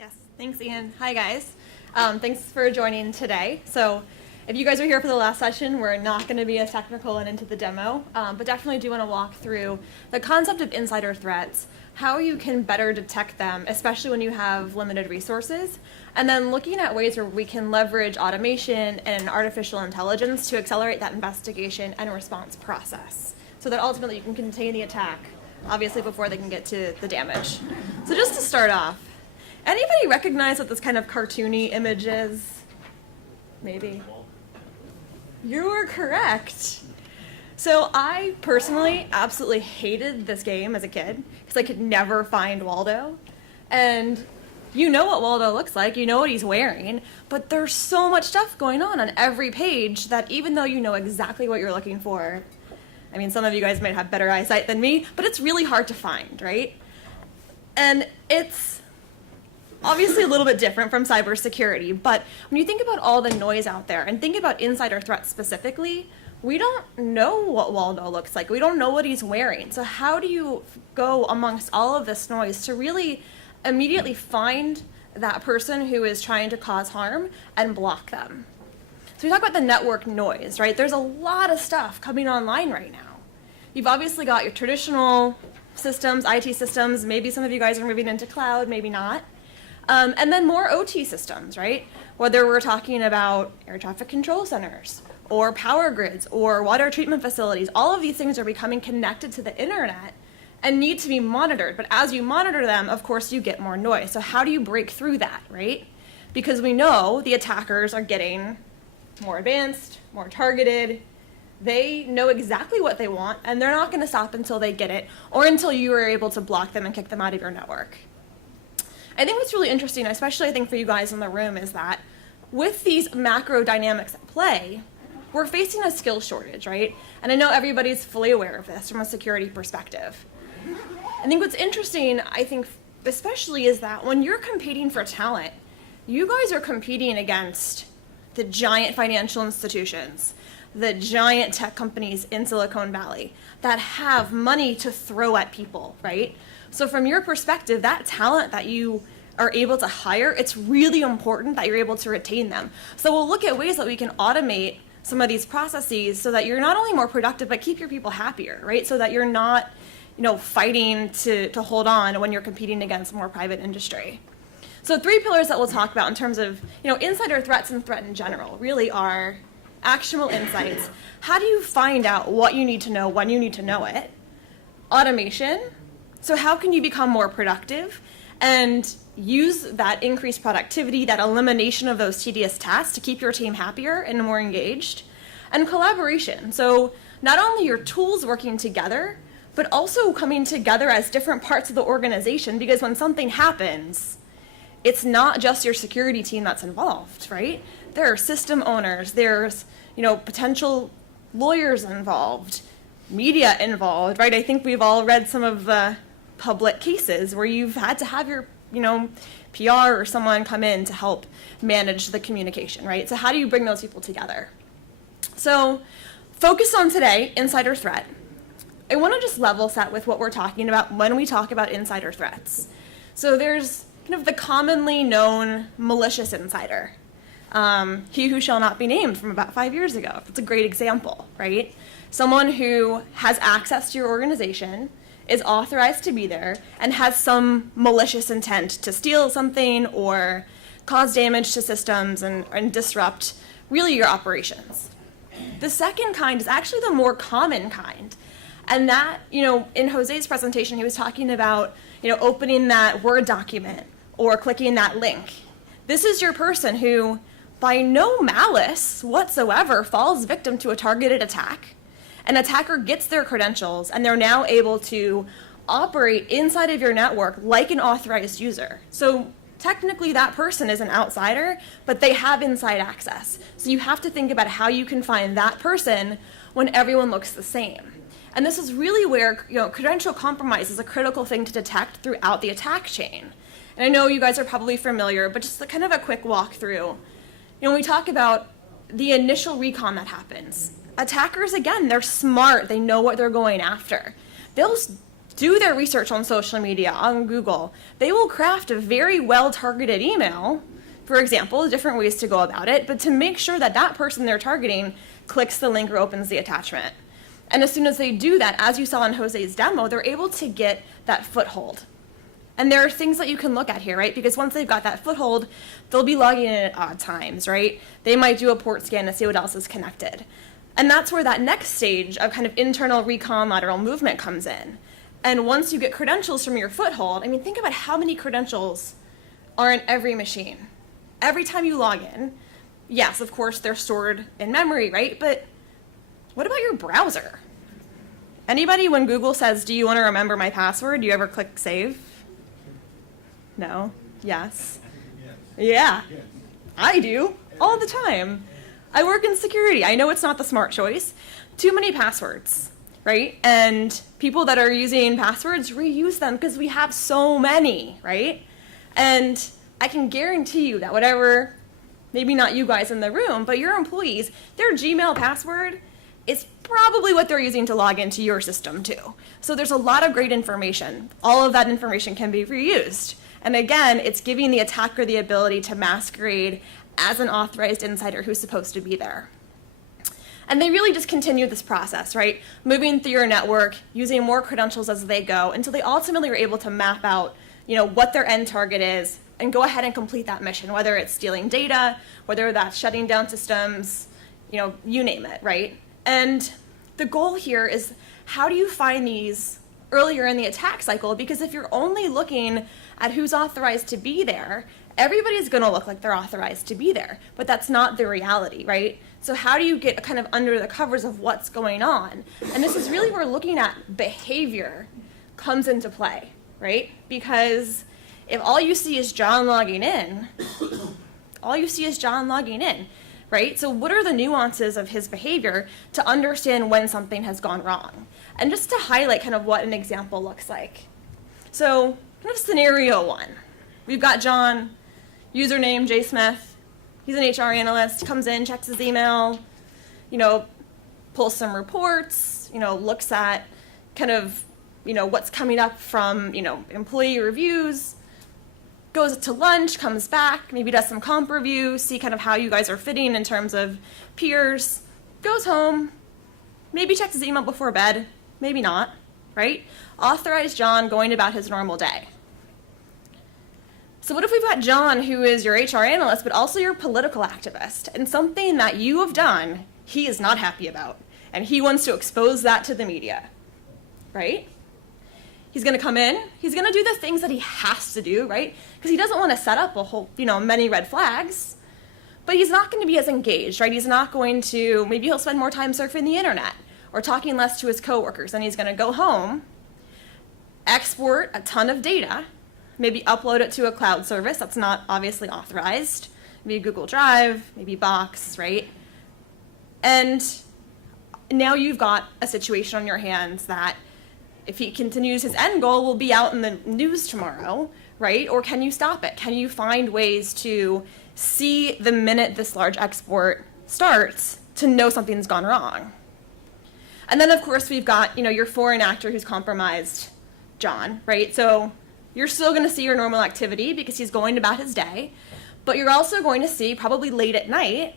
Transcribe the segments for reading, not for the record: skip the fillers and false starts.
Yes, thanks, Ian. Hi, guys. Thanks for joining today. So if you guys were here for the last session, we're not going to be as technical and into the demo, but definitely do want to walk through the concept of insider threats, how you can better detect them, especially when you have limited resources, and then looking at ways where we can leverage automation and artificial intelligence to accelerate that investigation and response process so that ultimately you can contain the attack, obviously before they can get to the damage. So just to start off, anybody recognize what this kind of cartoony image is? Maybe. You are correct. So I personally absolutely hated this game as a kid because I could never find Waldo. And you know what Waldo looks like, you know what he's wearing, but there's so much stuff going on every page that even though you know exactly what you're looking for, I mean, some of you guys might have better eyesight than me, but it's really hard to find, right? And it's obviously a little bit different from cybersecurity, but when you think about all the noise out there and think about insider threats specifically, we don't know what Waldo looks like. We don't know what he's wearing. So how do you go amongst all of this noise to really immediately find that person who is trying to cause harm and block them? So we talk about the network noise, right? There's a lot of stuff coming online right now. You've obviously got your traditional systems, IT systems. Maybe some of you guys are moving into cloud, maybe not. And then more OT systems, right? Whether we're talking about air traffic control centers or power grids or water treatment facilities, all of these things are becoming connected to the internet and need to be monitored. But as you monitor them, of course, you get more noise. So how do you break through that, right? Because we know the attackers are getting more advanced, more targeted. They know exactly what they want, and they're not going to stop until they get it or until you are able to block them and kick them out of your network. I think what's really interesting, especially I think for you guys in the room, is that with these macro dynamics at play, we're facing a skill shortage, right? And I know everybody's fully aware of this from a security perspective. I think what's interesting, I think especially, is that when you're competing for talent, you guys are competing against the giant financial institutions, the giant tech companies in Silicon Valley that have money to throw at people, right? So from your perspective, that talent that you are able to hire, it's really important that you're able to retain them. So we'll look at ways that we can automate some of these processes so that you're not only more productive, but keep your people happier, right? So that you're not, fighting to hold on when you're competing against more private industry. So 3 pillars that we'll talk about in terms of, insider threats and threat in general really are actionable insights. How do you find out what you need to know when you need to know it? Automation. So how can you become more productive and use that increased productivity, that elimination of those tedious tasks to keep your team happier and more engaged? And collaboration. So not only your tools working together, but also coming together as different parts of the organization, because when something happens, it's not just your security team that's involved, right? There are system owners, there's, potential lawyers involved, media involved, right? I think we've all read some of the public cases where you've had to have your, PR or someone come in to help manage the communication, right? So how do you bring those people together? So focus on today, insider threat. I want to just level set with what we're talking about when we talk about insider threats. So there's kind of the commonly known malicious insider. He who shall not be named from about 5 years ago. It's a great example, right? Someone who has access to your organization, is authorized to be there, and has some malicious intent to steal something or cause damage to systems and disrupt really your operations. The second kind is actually the more common kind. And that, in Jose's presentation, he was talking about, opening that Word document or clicking that link. This is your person who, by no malice whatsoever, falls victim to a targeted attack. An attacker gets their credentials, and they're now able to operate inside of your network like an authorized user. So technically that person is an outsider, but they have inside access. So you have to think about how you can find that person when everyone looks the same. And this is really where credential compromise is a critical thing to detect throughout the attack chain. And I know you guys are probably familiar, but just kind of a quick walkthrough. When we talk about the initial recon that happens, attackers, again, they're smart. They know what they're going after. They'll do their research on social media, on Google. They will craft a very well-targeted email, for example, different ways to go about it, but to make sure that that person they're targeting clicks the link or opens the attachment. And as soon as they do that, as you saw in Jose's demo, they're able to get that foothold. And there are things that you can look at here, right? Because once they've got that foothold, they'll be logging in at odd times, right? They might do a port scan to see what else is connected. And that's where that next stage of kind of internal recon lateral movement comes in. And once you get credentials from your foothold, I mean, think about how many credentials are in every machine. Every time you log in, yes, of course, they're stored in memory, right? But what about your browser? Anybody, when Google says, do you want to remember my password, do you ever click save? No? Yes? Yeah, I do, all the time. I work in security. I know it's not the smart choice. Too many passwords, right? And people that are using passwords reuse them because we have so many, right? And I can guarantee you that whatever, maybe not you guys in the room, but your employees, their Gmail password is probably what they're using to log into your system too. So there's a lot of great information. All of that information can be reused. And again, it's giving the attacker the ability to masquerade as an authorized insider who's supposed to be there. And they really just continue this process, right? Moving through your network, using more credentials as they go, until they ultimately are able to map out, what their end target is, and go ahead and complete that mission, whether it's stealing data, whether that's shutting down systems, you name it, right? And the goal here is, how do you find these earlier in the attack cycle? Because if you're only looking at who's authorized to be there, everybody's going to look like they're authorized to be there, but that's not the reality, right? So how do you get kind of under the covers of what's going on? And this is really where looking at behavior comes into play, right? Because if all you see is John logging in, right? So what are the nuances of his behavior to understand when something has gone wrong? And just to highlight kind of what an example looks like. So kind of scenario one. We've got John, username J Smith. He's an HR analyst, comes in, checks his email, pulls some reports, looks at kind of, what's coming up from, employee reviews, goes to lunch, comes back, maybe does some comp review, see kind of how you guys are fitting in terms of peers, goes home, maybe checks his email before bed, maybe not, right? Authorized John going about his normal day. So what if we've got John, who is your HR analyst, but also your political activist, and something that you have done he is not happy about, and he wants to expose that to the media, right? He's going to come in, he's going to do the things that he has to do, right? Because he doesn't want to set up a whole, many red flags, but he's not going to be as engaged, right? He's not going to, maybe he'll spend more time surfing the internet or talking less to his coworkers, and he's going to go home, export a ton of data, maybe upload it to a cloud service that's not obviously authorized, maybe Google Drive, maybe Box, right? And now you've got a situation on your hands that if he continues, his end goal will be out in the news tomorrow, right? Or can you stop it? Can you find ways to see the minute this large export starts to know something's gone wrong? And then, of course, we've got, your foreign actor who's compromised John, right? So you're still going to see your normal activity because he's going about his day, but you're also going to see, probably late at night,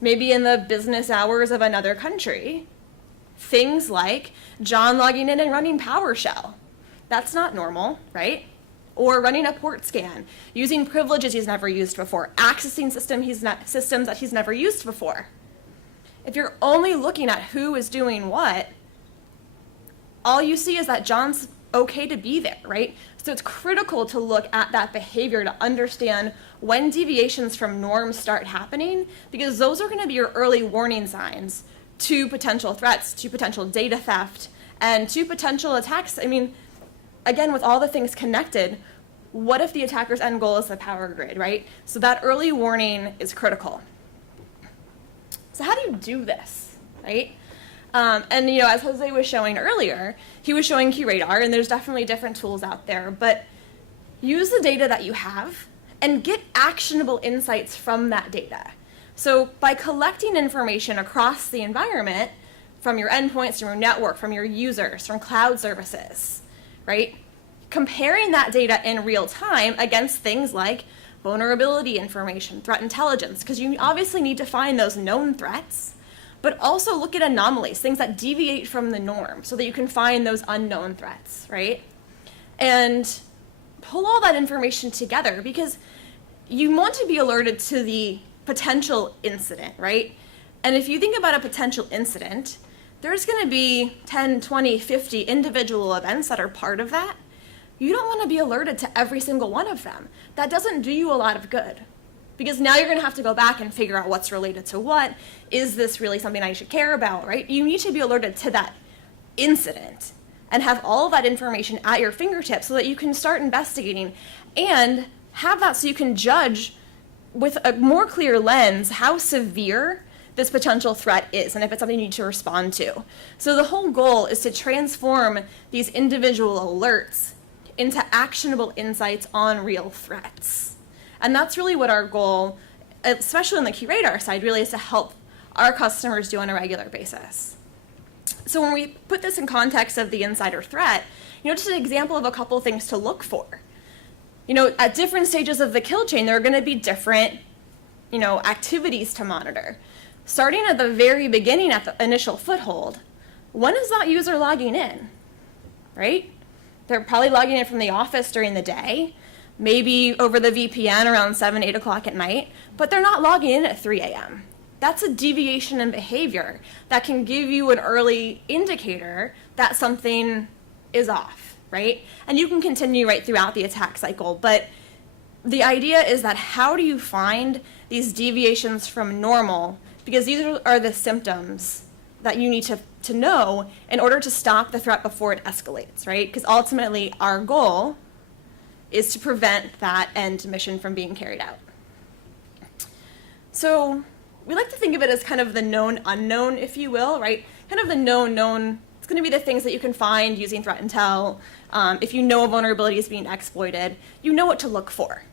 maybe in the business hours of another country, things like John logging in and running PowerShell. That's not normal, right? Or running a port scan, using privileges he's never used before, accessing systems that he's never used before. If you're only looking at who is doing what, all you see is that John's okay to be there, right? So it's critical to look at that behavior to understand when deviations from norms start happening, because those are going to be your early warning signs to potential threats, to potential data theft, and to potential attacks. I mean, again, with all the things connected, what if the attacker's end goal is the power grid, right? So that early warning is critical. So how do you do this, right? And as Jose was showing earlier, he was showing QRadar, and there's definitely different tools out there, but use the data that you have and get actionable insights from that data. So by collecting information across the environment, from your endpoints, from your network, from your users, from cloud services, right? Comparing that data in real time against things like vulnerability information, threat intelligence, because you obviously need to find those known threats, but also look at anomalies, things that deviate from the norm, so that you can find those unknown threats, right? And pull all that information together, because you want to be alerted to the potential incident, right? And if you think about a potential incident, there's going to be 10, 20, 50 individual events that are part of that. You don't want to be alerted to every single one of them. That doesn't do you a lot of good, because now you're going to have to go back and figure out what's related to what. Is this really something I should care about, right? You need to be alerted to that incident and have all of that information at your fingertips so that you can start investigating and have that so you can judge with a more clear lens how severe this potential threat is and if it's something you need to respond to. So the whole goal is to transform these individual alerts into actionable insights on real threats. And that's really what our goal, especially on the QRadar side, really is to help our customers do on a regular basis. So when we put this in context of the insider threat, just an example of a couple things to look for. At different stages of the kill chain, there are going to be different, activities to monitor. Starting at the very beginning, at the initial foothold, when is that user logging in, right? They're probably logging in from the office during the day, maybe over the VPN around 7, 8 o'clock at night, but they're not logging in at 3 a.m. That's a deviation in behavior that can give you an early indicator that something is off, right? And you can continue right throughout the attack cycle, but the idea is that how do you find these deviations from normal? Because these are the symptoms that you need to know in order to stop the threat before it escalates, right? Because ultimately our goal is to prevent that end mission from being carried out. So we like to think of it as kind of the known unknown, if you will, right? Kind of the known. It's going to be the things that you can find using threat intel. If you know a vulnerability is being exploited, you know what to look for.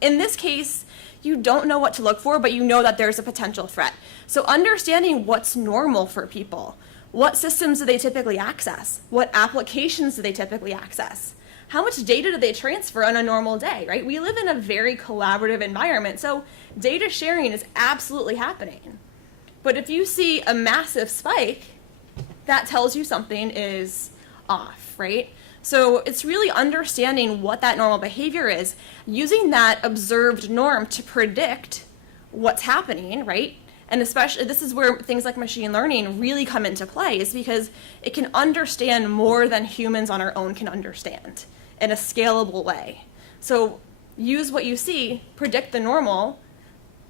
In this case, you don't know what to look for, but you know that there's a potential threat. So understanding what's normal for people, what systems do they typically access? What applications do they typically access? How much data do they transfer on a normal day, right? We live in a very collaborative environment, so data sharing is absolutely happening. But if you see a massive spike, that tells you something is off, right? So it's really understanding what that normal behavior is, using that observed norm to predict what's happening, right? And especially, this is where things like machine learning really come into play, is because it can understand more than humans on our own can understand in a scalable way. So use what you see, predict the normal,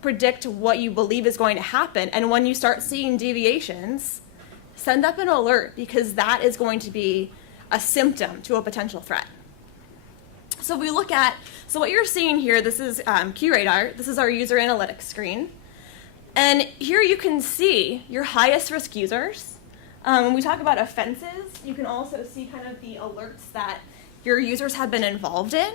predict what you believe is going to happen, and when you start seeing deviations, send up an alert, because that is going to be a symptom to a potential threat. So we look at, so what you're seeing here, this is QRadar. This is our user analytics screen. And here you can see your highest risk users. When we talk about offenses, you can also see kind of the alerts that your users have been involved in.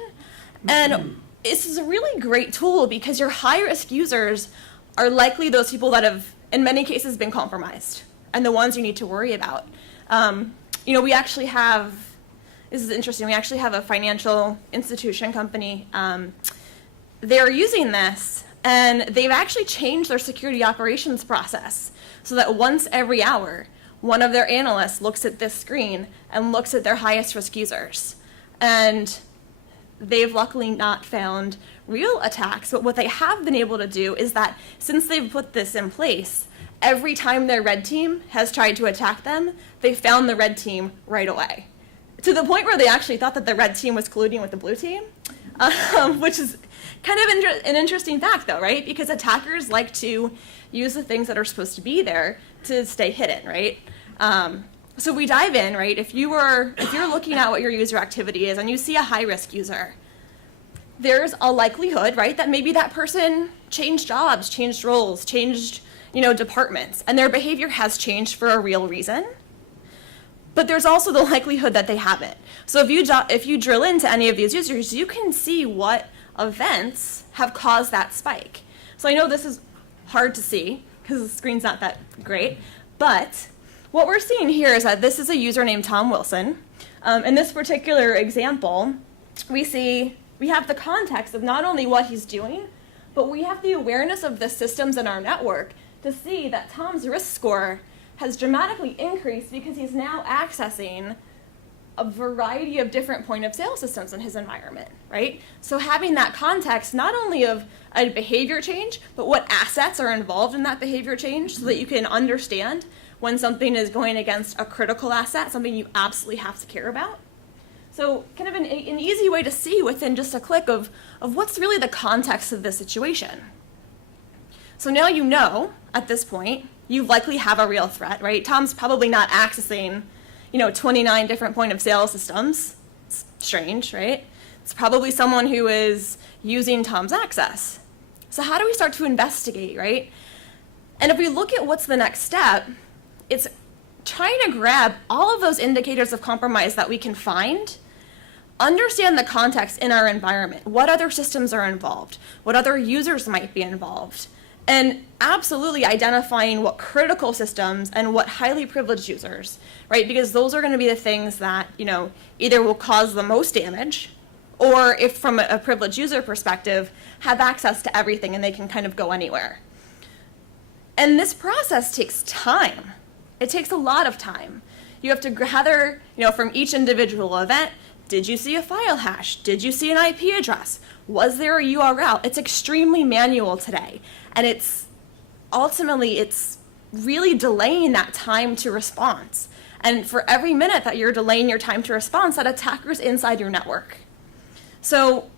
And this is a really great tool because your high risk users are likely those people that have, in many cases, been compromised, and the ones you need to worry about. We actually have, this is interesting, we actually have a financial institution company. They're using this, and they've actually changed their security operations process so that once every hour, one of their analysts looks at this screen and looks at their highest risk users. And they've luckily not found real attacks, but what they have been able to do is that since they've put this in place, every time their red team has tried to attack them, they found the red team right away. To the point where they actually thought that the red team was colluding with the blue team, which is kind of an interesting fact though, right? Because attackers like to use the things that are supposed to be there to stay hidden, right? So we dive in, right? If you're looking at what your user activity is and you see a high-risk user, there's a likelihood, right, that maybe that person changed jobs, changed roles, changed, departments, and their behavior has changed for a real reason. But there's also the likelihood that they haven't. So if you drill into any of these users, you can see what events have caused that spike. So I know this is hard to see because the screen's not that great, but what we're seeing here is that this is a user named Tom Wilson. In this particular example, we have the context of not only what he's doing, but we have the awareness of the systems in our network to see that Tom's risk score has dramatically increased because he's now accessing a variety of different point of sale systems in his environment, right? So having that context not only of a behavior change, but what assets are involved in that behavior change so that you can understand when something is going against a critical asset, something you absolutely have to care about. So kind of an easy way to see within just a click of what's really the context of the situation. So now you know, at this point, you likely have a real threat, right? Tom's probably not accessing 29 different point of sale systems. It's strange, right? It's probably someone who is using Tom's access. So how do we start to investigate, right? And if we look at what's the next step, it's trying to grab all of those indicators of compromise that we can find, understand the context in our environment, what other systems are involved, what other users might be involved, and absolutely identifying what critical systems and what highly privileged users, right? Because those are going to be the things that, either will cause the most damage, or if from a privileged user perspective, have access to everything and they can kind of go anywhere. And this process takes time. It takes a lot of time. You have to gather, from each individual event, did you see a file hash? Did you see an IP address? Was there a URL? It's extremely manual today. And it's really delaying that time to response. And for every minute that you're delaying your time to response, that attacker's inside your network. So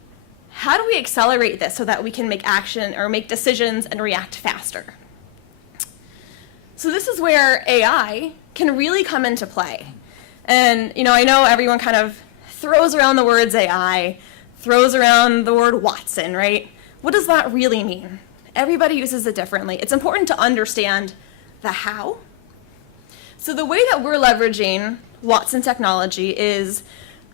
how do we accelerate this so that we can make action or make decisions and react faster? So this is where AI can really come into play. And I know everyone kind of throws around the words AI, throws around the word Watson, right? What does that really mean? Everybody uses it differently. It's important to understand the how. So the way that we're leveraging Watson technology is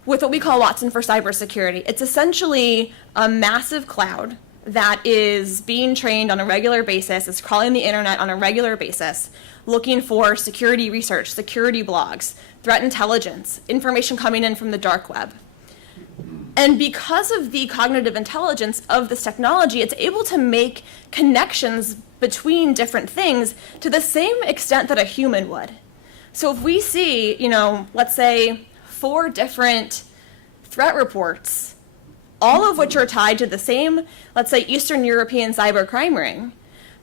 with what we call Watson for cybersecurity. It's essentially a massive cloud that is being trained on a regular basis, is crawling the internet on a regular basis, looking for security research, security blogs, threat intelligence, information coming in from the dark web. And because of the cognitive intelligence of this technology, it's able to make connections between different things to the same extent that a human would. So if we see, let's say 4 different threat reports, all of which are tied to the same, let's say, Eastern European cybercrime ring,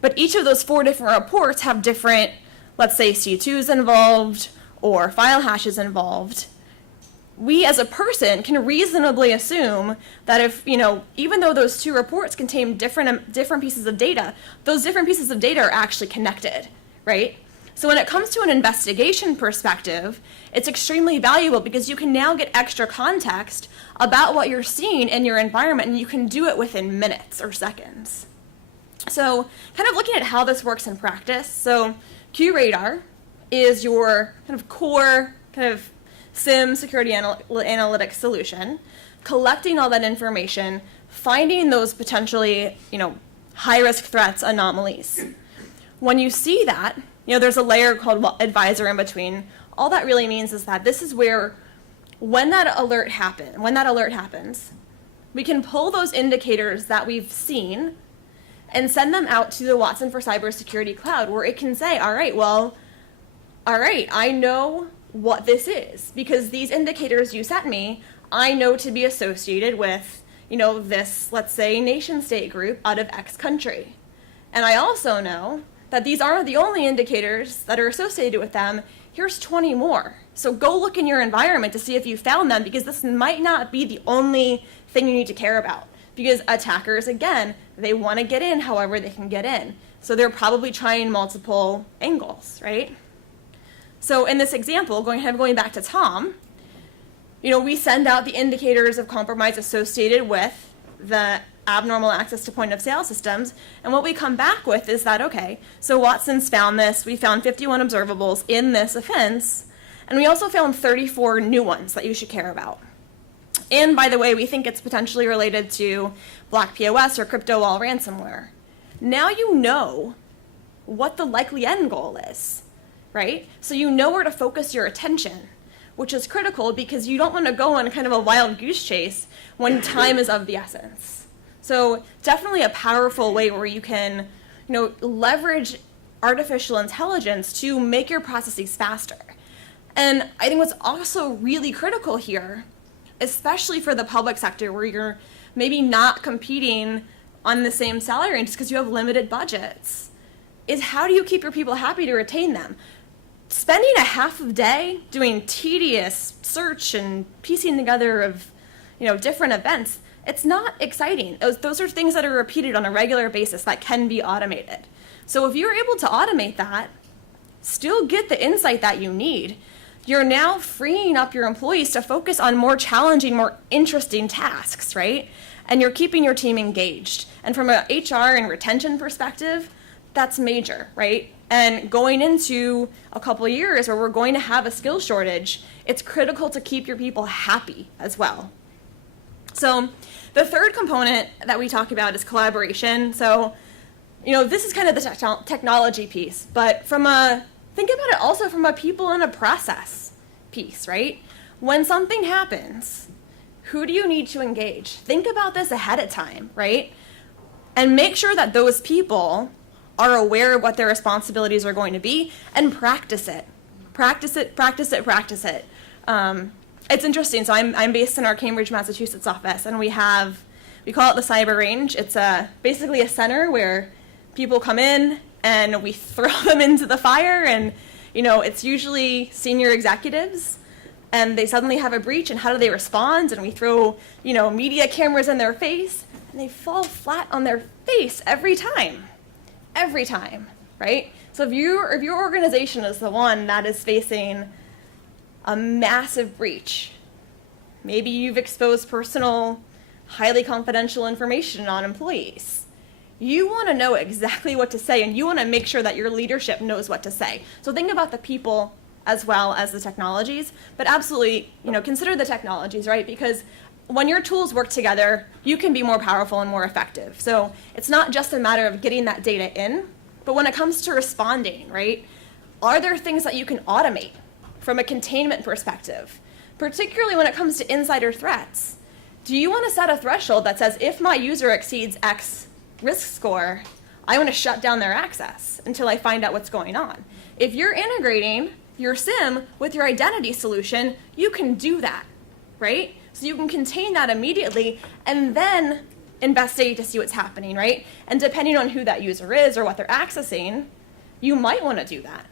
but each of those 4 different reports have different, let's say, C2s involved or file hashes involved, we as a person can reasonably assume that if, even though those 2 reports contain different pieces of data, those different pieces of data are actually connected, right? So when it comes to an investigation perspective, it's extremely valuable because you can now get extra context about what you're seeing in your environment, and you can do it within minutes or seconds. So kind of looking at how this works in practice, so QRadar is your kind of core kind of SIM security analytics solution, collecting all that information, finding those potentially, high-risk threats, anomalies. When you see that, there's a layer called advisor in between. All that really means is that this is where, when that alert happens, we can pull those indicators that we've seen and send them out to the Watson for Cybersecurity Cloud, where it can say, all right, I know what this is, because these indicators you sent me, I know to be associated with, this, let's say, nation-state group out of X country. And I also know that these aren't the only indicators that are associated with them. Here's 20 more. So go look in your environment to see if you found them, because this might not be the only thing you need to care about. Because attackers, again, they want to get in however they can get in. So they're probably trying multiple angles, right? So in this example, going back to Tom, we send out the indicators of compromise associated with the abnormal access to point of sale systems, and what we come back with is that, okay, so Watson's found this, we found 51 observables in this offense, and we also found 34 new ones that you should care about. And by the way, we think it's potentially related to Black POS or crypto wall ransomware. Now you know what the likely end goal is. right? So you know where to focus your attention, which is critical because you don't want to go on kind of a wild goose chase when time is of the essence. So definitely a powerful way where you can, leverage artificial intelligence to make your processes faster. And I think what's also really critical here, especially for the public sector where you're maybe not competing on the same salary range because you have limited budgets, is how do you keep your people happy to retain them? Spending a half a day doing tedious search and piecing together of, different events, it's not exciting. Those are things that are repeated on a regular basis that can be automated. So if you're able to automate that, still get the insight that you need, you're now freeing up your employees to focus on more challenging, more interesting tasks, right? And you're keeping your team engaged. And from an HR and retention perspective, that's major, right? And going into a couple of years where we're going to have a skill shortage, it's critical to keep your people happy as well. So the third component that we talk about is collaboration. So, this is kind of the technology piece, but think about it also from a people and a process piece, right? When something happens, who do you need to engage? Think about this ahead of time, right? And make sure that those people are aware of what their responsibilities are going to be and practice it. Practice it, practice it, practice it. It's interesting. So I'm based in our Cambridge, Massachusetts office, and we call it the Cyber Range. It's basically a center where people come in and we throw them into the fire, and it's usually senior executives, and they suddenly have a breach, and how do they respond? And we throw media cameras in their face, and they fall flat on their face every time, right? So if your organization is the one that is facing a massive breach, maybe you've exposed personal, highly confidential information on employees, you want to know exactly what to say, and you want to make sure that your leadership knows what to say. So think about the people as well as the technologies, but absolutely, consider the technologies, right? Because when your tools work together, you can be more powerful and more effective. So it's not just a matter of getting that data in, but when it comes to responding, right? Are there things that you can automate from a containment perspective, particularly when it comes to insider threats? Do you want to set a threshold that says if my user exceeds X risk score, I want to shut down their access until I find out what's going on? If you're integrating your SIM with your identity solution, you can do that, right? So you can contain that immediately and then investigate to see what's happening, right? And depending on who that user is or what they're accessing, you might want to do that.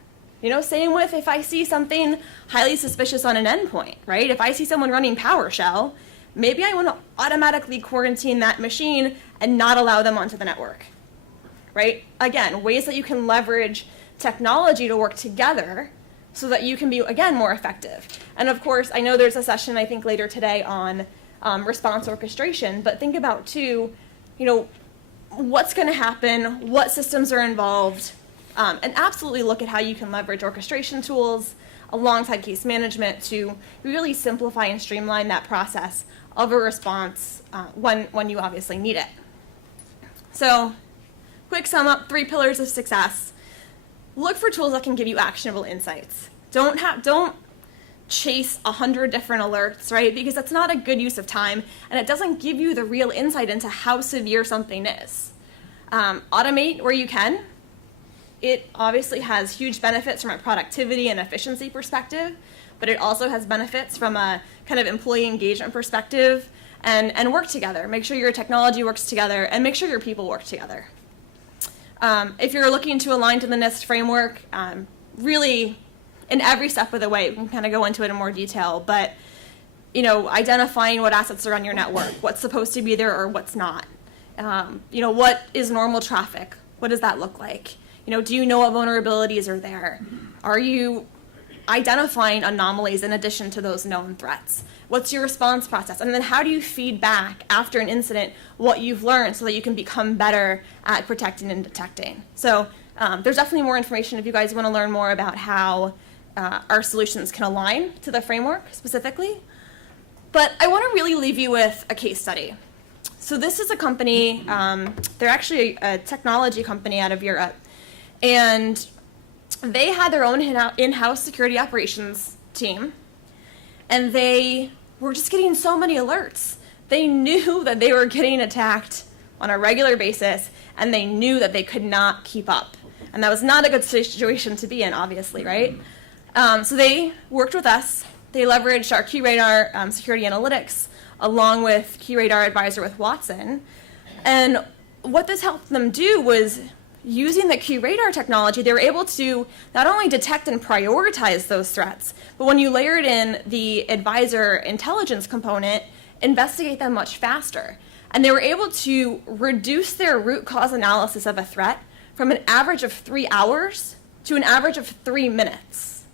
Same with if I see something highly suspicious on an endpoint, right? If I see someone running PowerShell, maybe I want to automatically quarantine that machine and not allow them onto the network, right? Again, ways that you can leverage technology to work together so that you can be, again, more effective. And of course, I know there's a session, I think, later today on response orchestration, but think about, too, what's going to happen, what systems are involved, and absolutely look at how you can leverage orchestration tools alongside case management to really simplify and streamline that process of a response when you obviously need it. So, quick sum up, 3 pillars of success. Look for tools that can give you actionable insights. Don't chase 100 different alerts, right? Because that's not a good use of time, and it doesn't give you the real insight into how severe something is. Automate where you can. It obviously has huge benefits from a productivity and efficiency perspective, but it also has benefits from a kind of employee engagement perspective, and work together. Make sure your technology works together, and make sure your people work together. If you're looking to align to the NIST framework, really in every step of the way, we can kind of go into it in more detail, but identifying what assets are on your network, what's supposed to be there or what's not. What is normal traffic? What does that look like? Do you know what vulnerabilities are there? Are you identifying anomalies in addition to those known threats? What's your response process? And then how do you feed back after an incident what you've learned so that you can become better at protecting and detecting? So there's definitely more information if you guys want to learn more about how our solutions can align to the framework specifically. But I want to really leave you with a case study. So this is a company, they're actually a technology company out of Europe. And they had their own in-house security operations team, and they were just getting so many alerts. They knew that they were getting attacked on a regular basis, and they knew that they could not keep up. And that was not a good situation to be in, obviously, right? So they worked with us. They leveraged our QRadar security analytics along with QRadar Advisor with Watson. And what this helped them do was, using the QRadar technology, they were able to not only detect and prioritize those threats, but when you layered in the Advisor intelligence component, investigate them much faster. And they were able to reduce their root cause analysis of a threat from an average of 3 hours to an average of 3 minutes.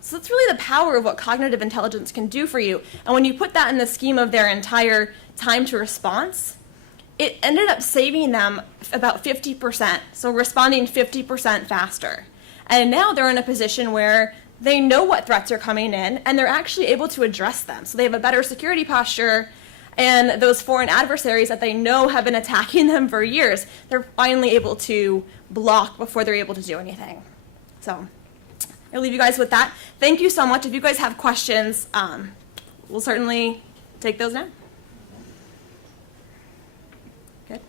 So that's really the power of what cognitive intelligence can do for you. And when you put that in the scheme of their entire time to response, it ended up saving them about 50%, so responding 50% faster. And now they're in a position where they know what threats are coming in, and they're actually able to address them. So they have a better security posture, and those foreign adversaries that they know have been attacking them for years, they're finally able to block before they're able to do anything. So I'll leave you guys with that. Thank you so much. If you guys have questions, we'll certainly take those now. Good.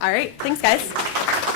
All right, thanks guys.